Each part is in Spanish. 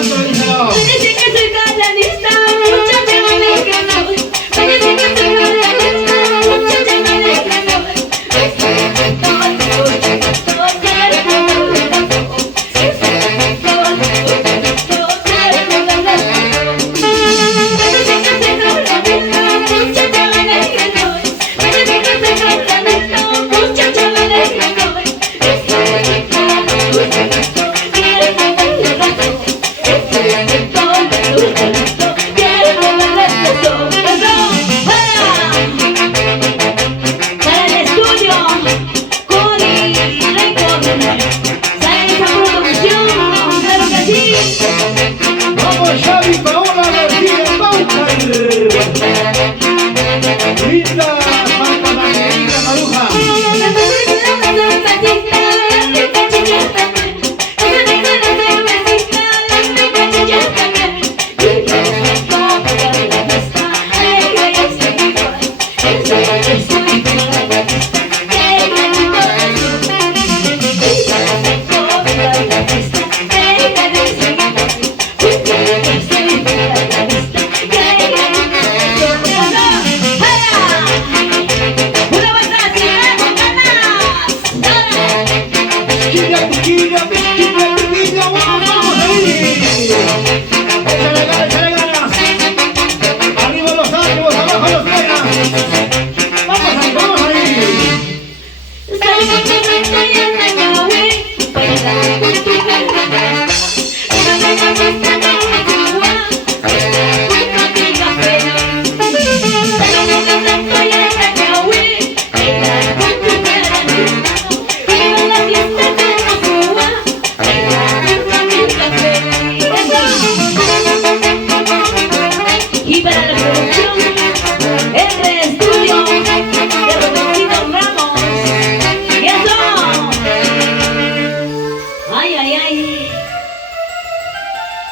canto, díselo. Me dicen que soy catalanista, muchacha no le creo. Me dicen que soy catalanista, muchacha no le creo. Vamos, Xavi, Paola, García, Baucar. Linda Santa Margarita Maruja.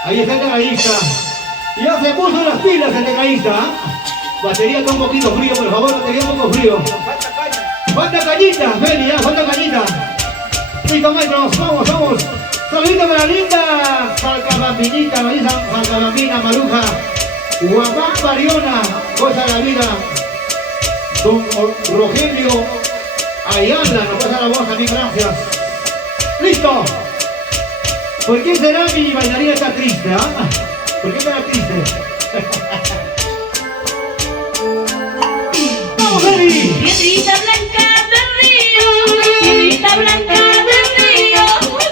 Ahí está el tecladista. Ya se puso las pilas el tecladista. Batería está un poquito frío, por favor, batería un poco frío. Falta cañita, Feli, ya, falta cañita. Listo, maestros, vamos, vamos. Saludito para la linda Salcabambinita, nos dicen Salcabambina, Maruja. Guapán Mariona, cosa de la vida. Don Rogelio Ayala, nos pasa la voz también, gracias. Listo. ¿Por qué será mi bailarina está triste, ah? ¿Por qué estará triste? ¡Vamos, Eli! Piedrita blanca del río, piedrita blanca del río,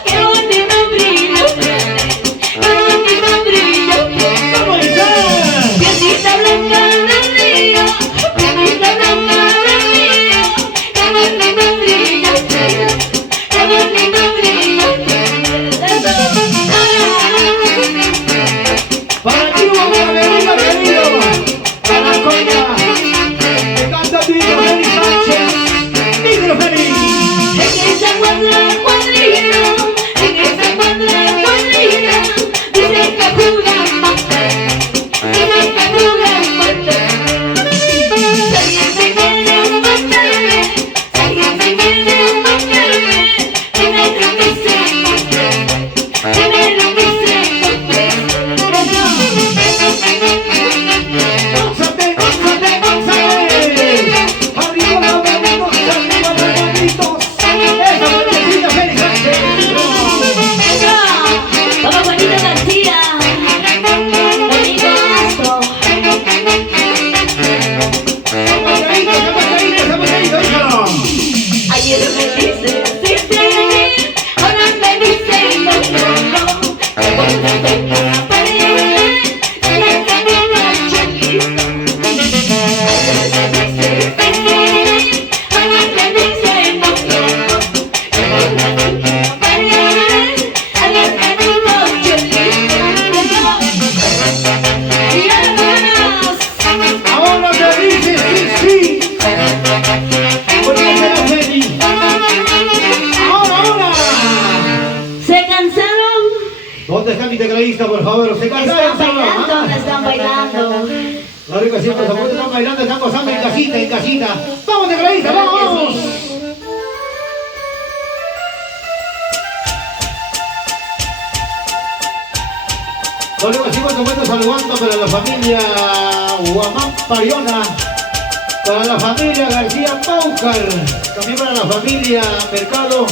qué bonito brillo tiene, qué bonito brillo tiene. ¡Vamos, Isabel! Piedrita blanca del río, piedrita blanca del río, qué bonito brillo tiene, qué bonito brillo tiene. Para ti, para Verónica querido, para Coña, me canta Tito Feli Sánchez, Tito Feli. En esa cuadra cuadrilla, en esa cuadra cuadrilla, dicen que juegan matar, dicen que juegan matar. Si alguien se quiere matarme, si alguien se quiere matarme, primero que se mate, primero que se mate. ¡Gózate, gózate, gózate! ¡Arriba los bonitos, arriba los bonitos! ¡Esa vueltecita, Feli Sánchez! Vamos, Juanito García, Domingo Astro. ¡Estamos ahí, híjalo! Ayer me dice sí, sí, ahora me dice no, no, no. Que cuando estoy en la pared, me camino cholito. Ayer me dice sí, sí, ahora me dice no, no, no. Que cuando estoy en la pared, me camino cholito. Y además, Ahora te dice sí, sí. ¿Por qué será Feli? Ahora. ¿se cansaron? ¿Dónde está mi tecladista, por favor? ¿Se cansaron? Están bailando, están bailando. La rica siempre, los están bailando, están gozando en casita, en casita. ¡Vamos, tecladista, vamos, vamos! Luego seguimos tomando saludando para la familia Guamán Pariona, para la familia García Paucar, también para la familia Mercado,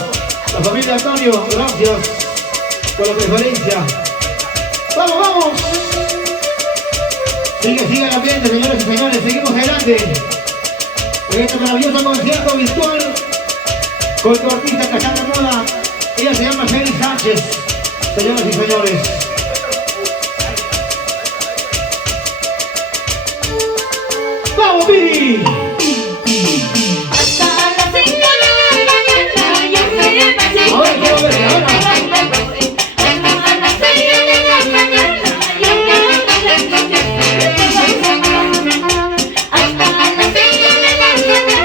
la familia Antonio, gracias por la preferencia. ¡Vamos, vamos! Sigue el ambiente, señores y señores, seguimos adelante. En este maravilloso concierto virtual con tu artista Cachanga Moda. Ella se llama Félix Sánchez, señoras y señores. ¡Vamos, Piri! Hasta las 5 de la mañana yo me paseo. Ahora quiero ver, ahora. Hasta las 6 de la mañana yo me paseo. Hasta las 5 de la mañana yo me paseo. Hasta las 6 de la mañana yo me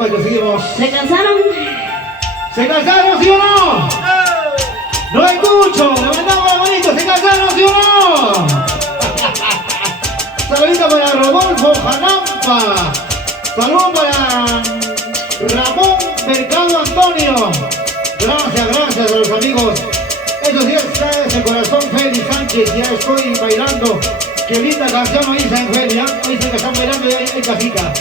Seguimos. ¿Se cansaron? ¿Se cansaron, sí o no? No escucho. Levantamos la manito. ¿Se cansaron, sí o no? Saludito para Rodolfo Janampa. Saludos para Ramón Mercado Antonio. Gracias a los amigos. Eso sí está en el corazón, Félix Sánchez. Ya estoy bailando. Qué linda canción hoy dicen, Félix. Hoy dicen que están bailando y hay casita.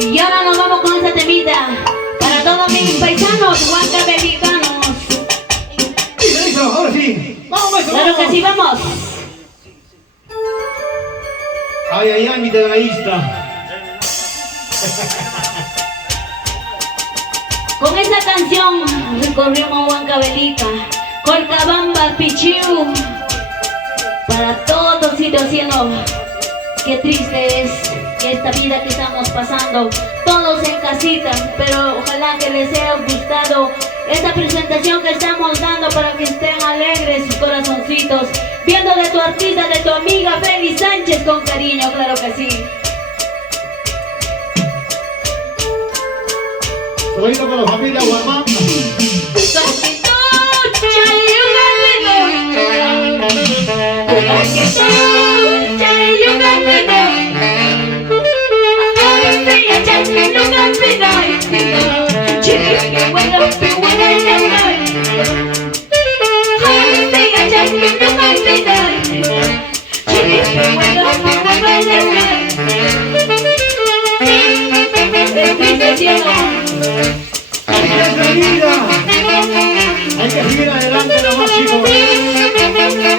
Y ahora nos vamos con esta temita para todos mis paisanos huancavelicanos. Listo, ahora sí. Vamos, maestro. Claro que sí, vamos. Ay, mi tetraísta. Con esta canción recorrimos Huancavelica, Colcabamba, Pichiu, para todos situación. Qué triste es esta vida que estamos pasando, todos en casita, pero ojalá que les haya gustado esta presentación que estamos dando para que estén alegres sus corazoncitos, viendo de tu artista, de tu amiga Félix Sánchez con cariño, claro que sí. Saludito para la familia Guamán. Yeah. seguida. Hay que seguir adelante nomás, chicos.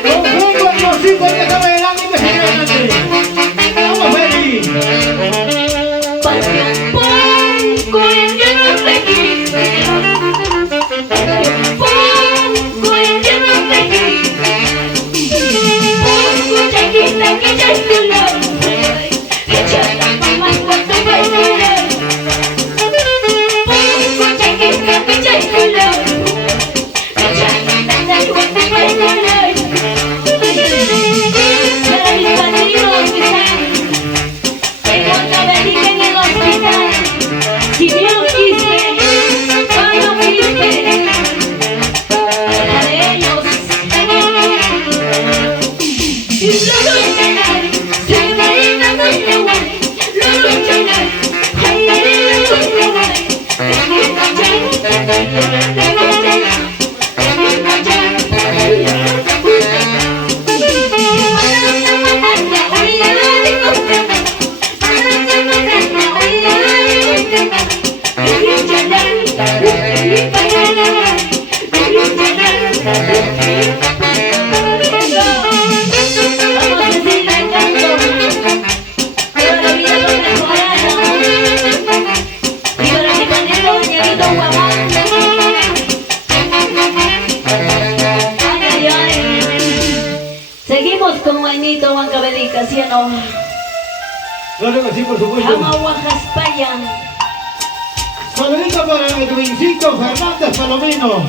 Con fútbol, hermosito, hay que estar adelante, hay que seguir adelante. Vamos, Feli. Poco el que no te quise, poco el que no te quise, poco chiquita que ya es tu love, que ya la mamá cuando va a llorar, poco chiquita que ya es tu love, que ya la mamá cuando va a llorar. Para mis padrinos que están en Guatemala en el hospital, si Dios quise, cuando quise, para ellos. Y lo lucharán, se va a ir a donde voy, lo lucharán, ay, ay, lo lucharán, vamos a decirle al canto, toda la vida lo mejorará, y para mi panero, ñerito guamán. Ay, ay, ay. Seguimos con Juanito Huancavelica, ¿sí o no? Claro que sí, por supuesto. Ama Oaxaspaya. Saludito para Edwincito Fernández Palomino.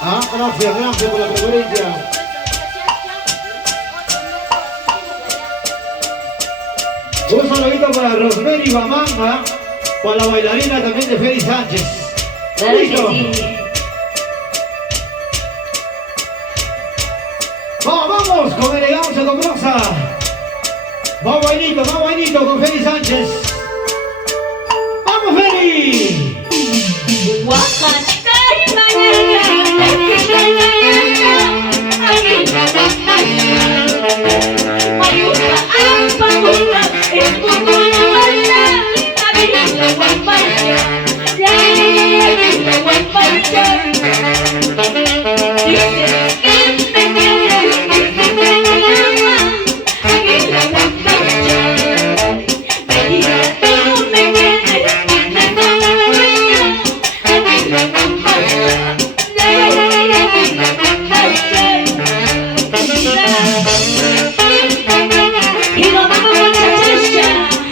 Ah, gracias por la preferencia. Un saludito para Rosemary Bamanga, para la bailarina también de Feli Sánchez. Claro que ¿Listo? sí. Vamos con elegancia, con brosa. Vamos bailito con Feli Sánchez. ¡Vamos, Feli! Y nos vamos con Chachacha.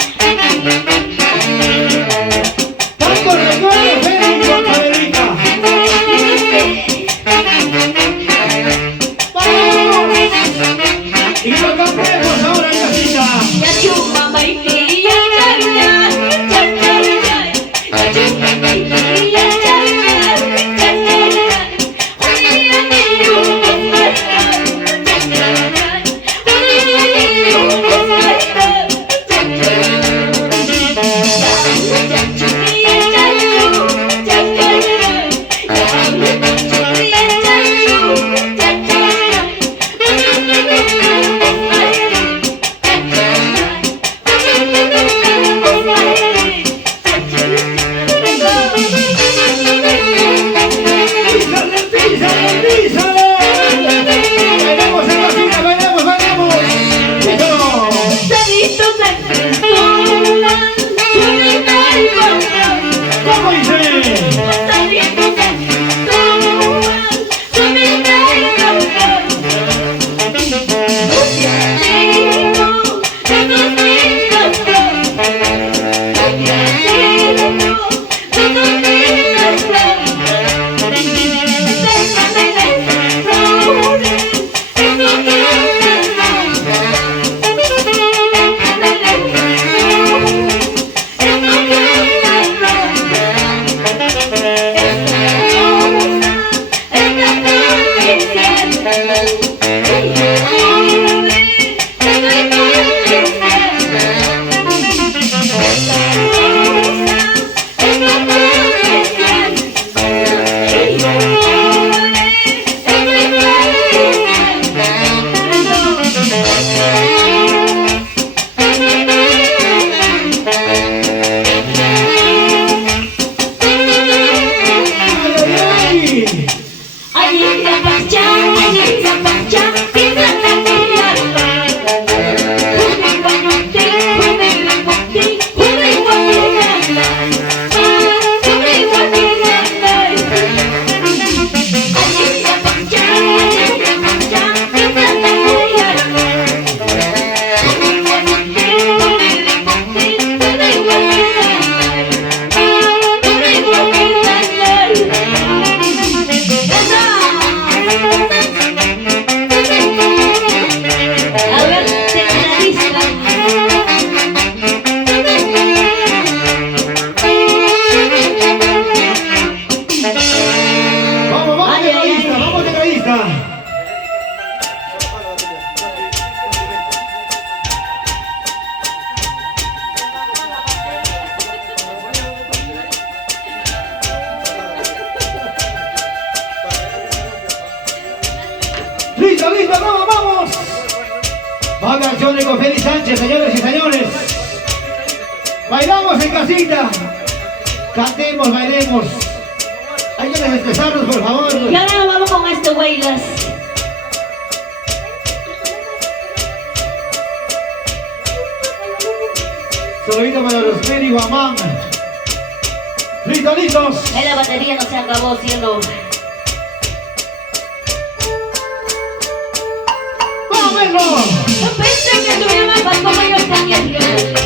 Más canciones con Félix Sánchez, señores y señores. Bailamos en casita. Cantemos, bailemos. Hay que desestresarnos, por favor. Y ahora nos vamos con este Wailas. Saludito para Rosemary Guamán. ¿Listos, listos? En la batería no se acabó, ¿sí o no? ¡Vamos a verlo! Yo pensé que tú me amabas como yo extrañé el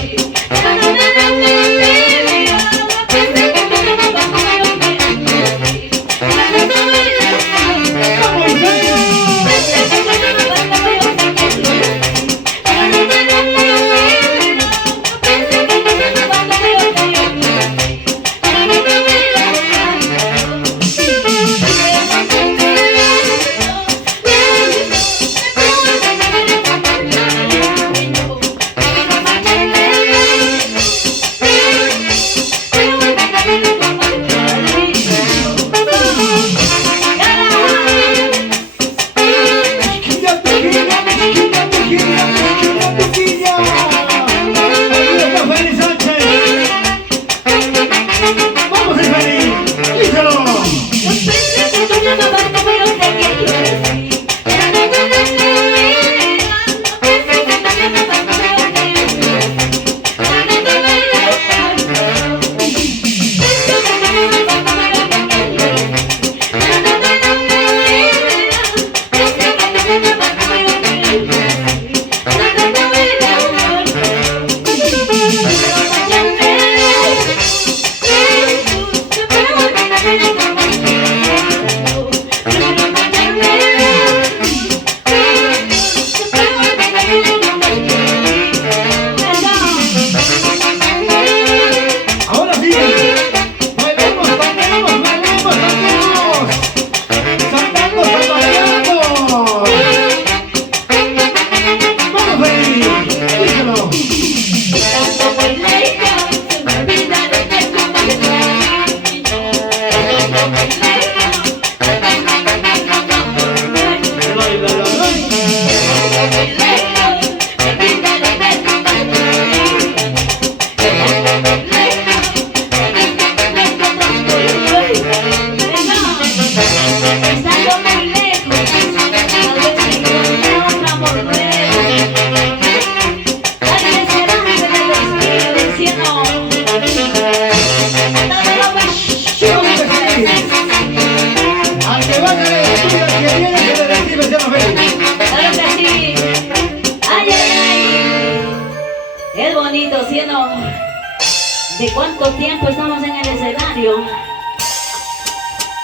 ¿De cuánto tiempo estamos en el escenario?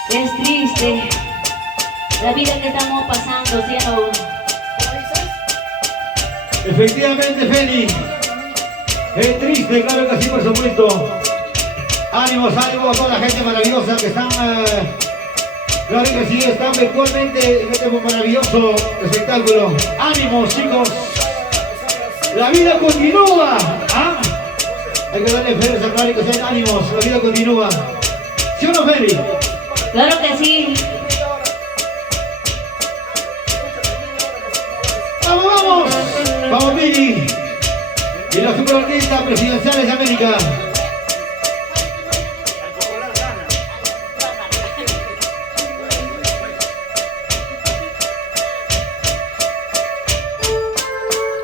Es triste la vida que estamos pasando, ¿sí o no? Efectivamente, Félix. Es triste, claro que sí, por supuesto. Ánimos, ánimo a toda la gente maravillosa que están, claro que sí, están virtualmente en este maravilloso espectáculo. Ánimos, chicos. La vida continúa. ¿Ah? Hay que darle fe a claro que sean ánimos. La vida continúa. ¿Sí o no, Félix? Claro que sí. ¡Vamos, vamos! ¡Vamos, Mini! Y la superorquesta presidenciales de América.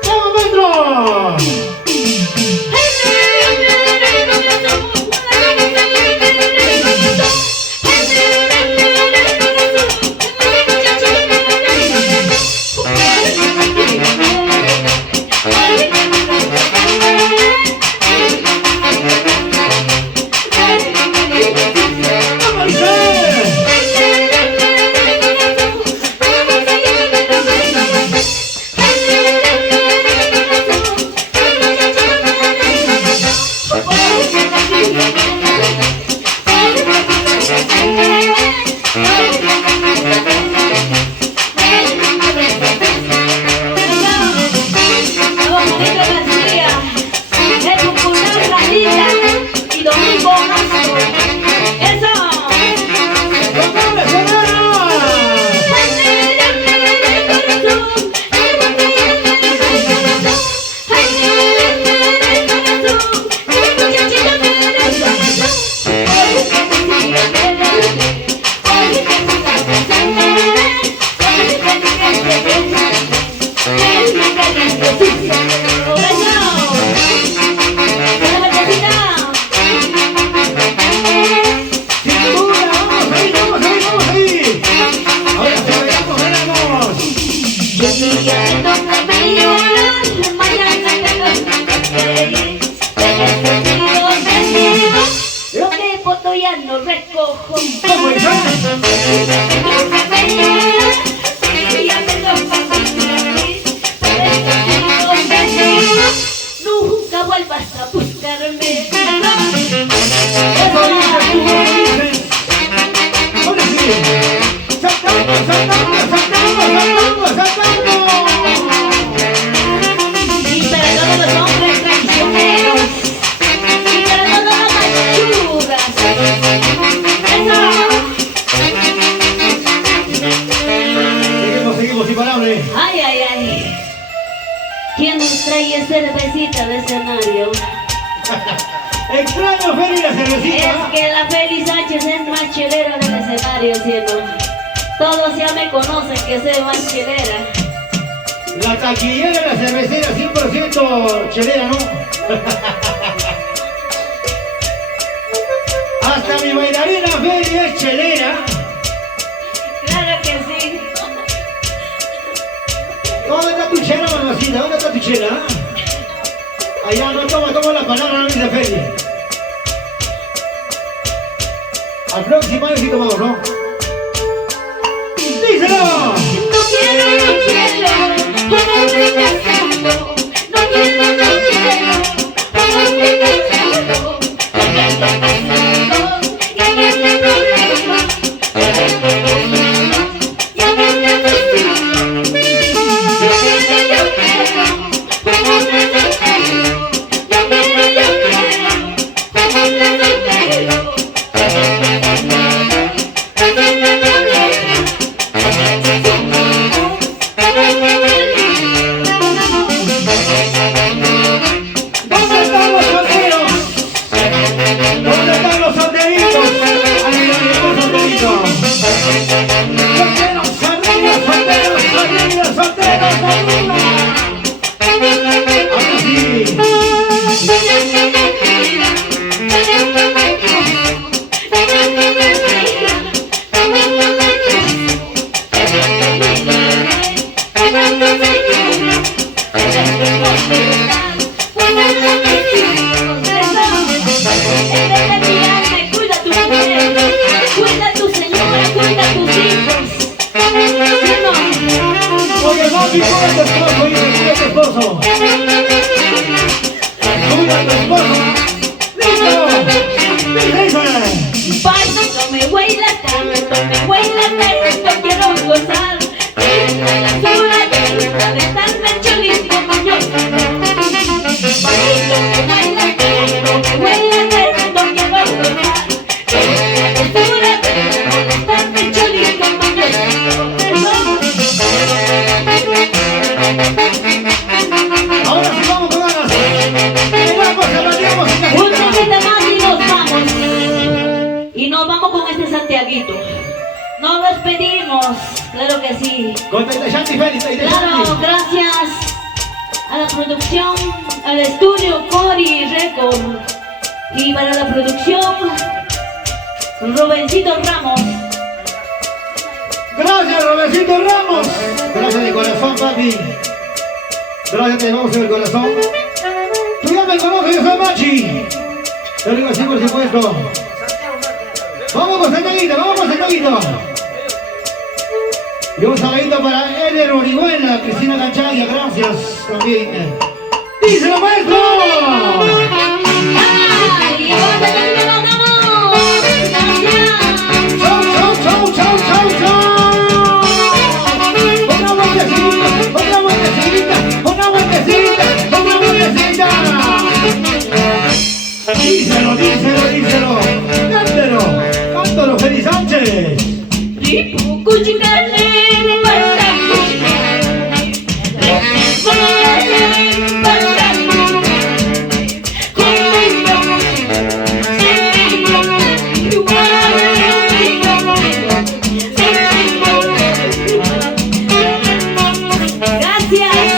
¡Vamos, Metro! feliz, bendecido, bendecido. Lo que voto ya no recojo. ¿Cómo es? Ya me lo paso feliz, bendecido, bendecido. Nunca vuelvas a buscarme. Eso dices tú, eso dices. Ahora sí. Saltando, saltando, saltando, saltando, saltando. Y para todos los hombres traicioneros, y para todas las machugas. Seguimos, seguimos, imparable. Ay, ay, ay. ¿Quién nos trae cervecita de escenario? Extraño Feli la Es cervecita. que la Feli Sánchez es más chelera del escenario, cielo. Todos ya me conocen que soy más chelera. La taquillera, la cervecera, 100% chelera, ¿no? Hasta mi bailarina Feli es chelera. Claro que sí. ¿Dónde está tu chela, mamacita? ¿Dónde está tu chela? Allá no toma la palabra, no dice Feli. Al próximo año sí tomamos, ¿no? ¡Díselo! No quiero, no quiero, ponerme casado. No quiero, no quiero, ponerme casado. Ya me he problema, ya me he problema. ¿Dónde están los solteros? ¿Dónde están los solteritos? Ahí los solteritos. Solteros, arriba, solteros, arriba, solteros, arriba. Ahora sí. Cuida a tu mujer, cuida a tu señora, cuida a tus hijos. ¿Sí o no? Oye, mami, cuida a tu esposo, dice, cuida a tu esposo. Cuida a tu esposo. ¡Listo! ¡Dice! Bailo, me huela tanto, me huela tanto, quiero gozar. La sola de estarme cholito mañoso. Bailo, me huela tanto, me huela tanto, quiero gozar. La sola de estarme cholito mañoso. Ahora sí vamos con ganas. Vamos, zapateamos en Un casita. temita más y nos vamos. Y nos vamos con este Santiaguito. Nos despedimos, claro que sí. Con Taitayandi Feli, Claro, gracias a la producción, al estudio Cori Record. Y para la producción, Rubencito Ramos. Gracias, Robercito Ramos. Gracias de corazón, papi. Gracias, te vamos en el corazón. Tú ya me conoces, yo soy Machi. Te lo digo así, por supuesto. Vamos con Santiaguito, vamos con Santiaguito. Y un saludito para Eder Orihuela, Cristina Canchaya, gracias también. ¡Díselo, maestro! ¡Ay! ¡Vamos, vamos! ¡Gracias! ¡Chau, chau, chau, chau, chau, chau! ¡Una vueltecita, una vueltecita, una vueltecita, una vueltecita! Díselo, díselo, díselo. Cántelo, cántalo, Feli Sánchez. Ripu cuchicale, Gracias.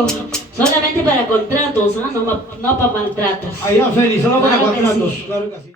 amigo. Solamente para contratos, ¿ah? No, no para maltratos. Allá, Feli, solo para Claro que contratos. sí. Claro que sí.